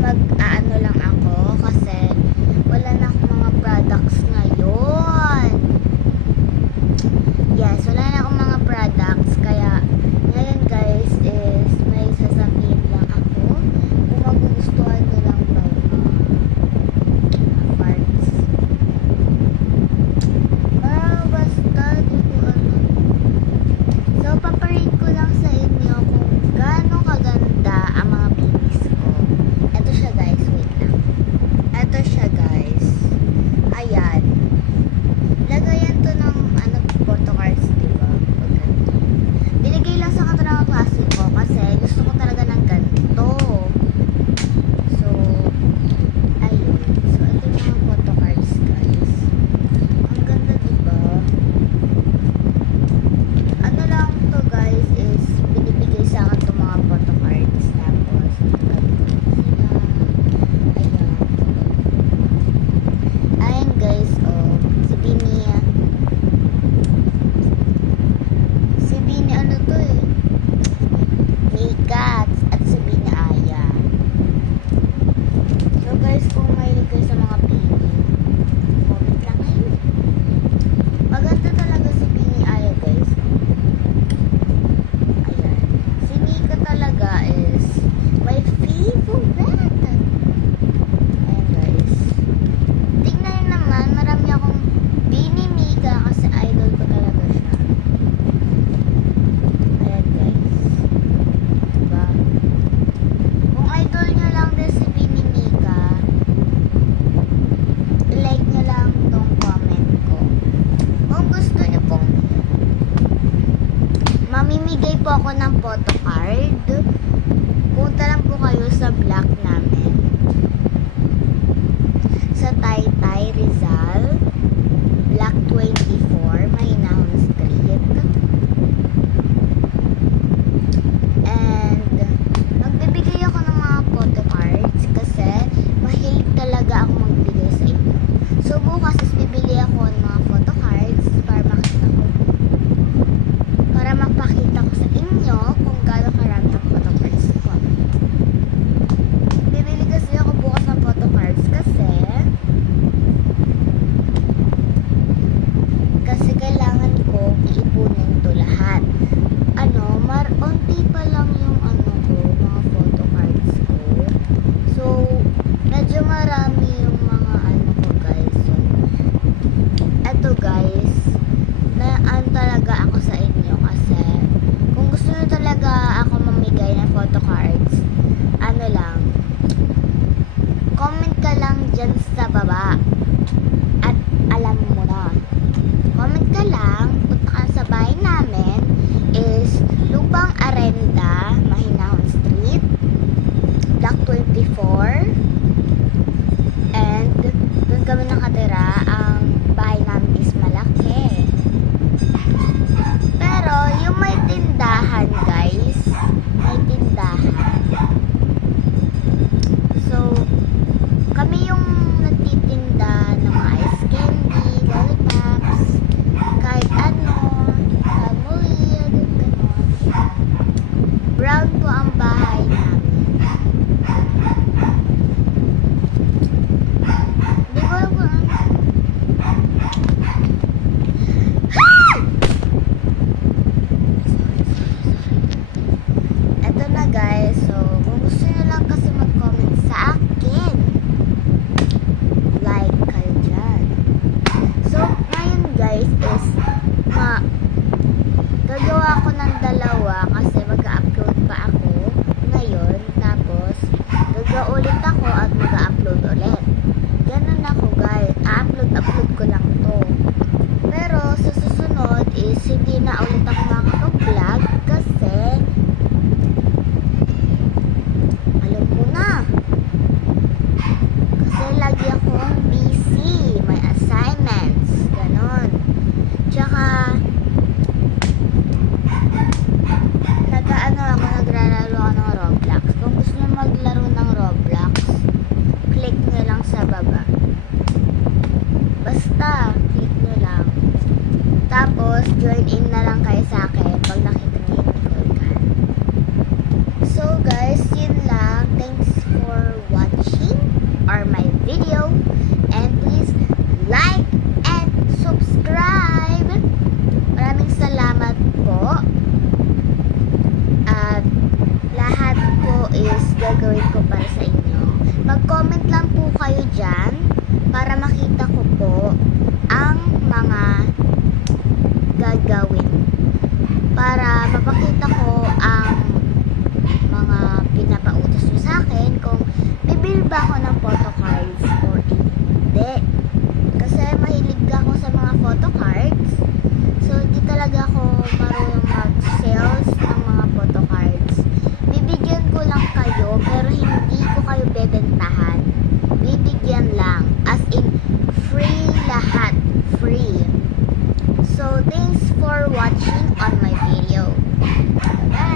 mag-aano lang ako kasi wala na akong mga products ngayon. Yes, wala na akong mga products. Kaya, ngayon guys is may sasabihin lang ako. Kung magugustuhan nyo lang ba mga parts. Basta, di ko ano. So, paparate ko lang sa inyo kung gaano kaganda ang mga babies ko. Ito siya guys, wait lang. Ito siya guys. Ayan. Lagayan to ng ano, photo cards, diba? Ganito. Binigay lang sa katrabaho klase ko kasi gusto ko talaga ng ganito. So, ayun. So, ito yung mga photo cards guys. Ang ganda, diba? Ano lang to guys is binibigay sa akin itong mga photo cards. Tapos, ayan. Ayan guys, oh. Si Bini ano to eh. Mika at si Bini Aya. So guys, kung mahilig kayo sa mga Bini, comment lang kayo. Maganda talaga si Bini Aya guys. Ayan. Si Mika talaga is my favorite. Ayan guys. Tingnan nyo naman, marami akong Bini Mika kasi idol ko talaga siya. Ayan guys. Diba? Kung idol nyo lang din si Bini Mika, like nyo lang tong comment ko. Kung gusto nyo pong mamimigay po ako ng photo card, punta lang po kayo sa vlog namin. Sa Taytay, Rizal, Block 24, Mahinahon Street. And, magbibigay ako ng mga photo cards kasi mahilig talaga ako magbigay sa inyo. So, bukas is bibili ako ng mga photo cards para mapakita ko sa inyo kung gaano karami ang photo cards. watching or my video. And please like and subscribe. Maraming salamat po. At lahat po is gagawin ko para sa inyo. Mag-comment lang po kayo dyan para makita ko po ang mga gagawin. Para mapakita ko ang mga pinapautos nyo sa akin kung bibili ba ako ng photo cards or hindi. Kasi mahilig ako sa mga photo cards. So, hindi talaga ako marunong mag-sales ng mga photo cards. Bibigyan ko lang kayo, pero hindi ko kayo bebentahan. Bibigyan lang. As in, free lahat. Free. So, thanks for watching on my video. Bye!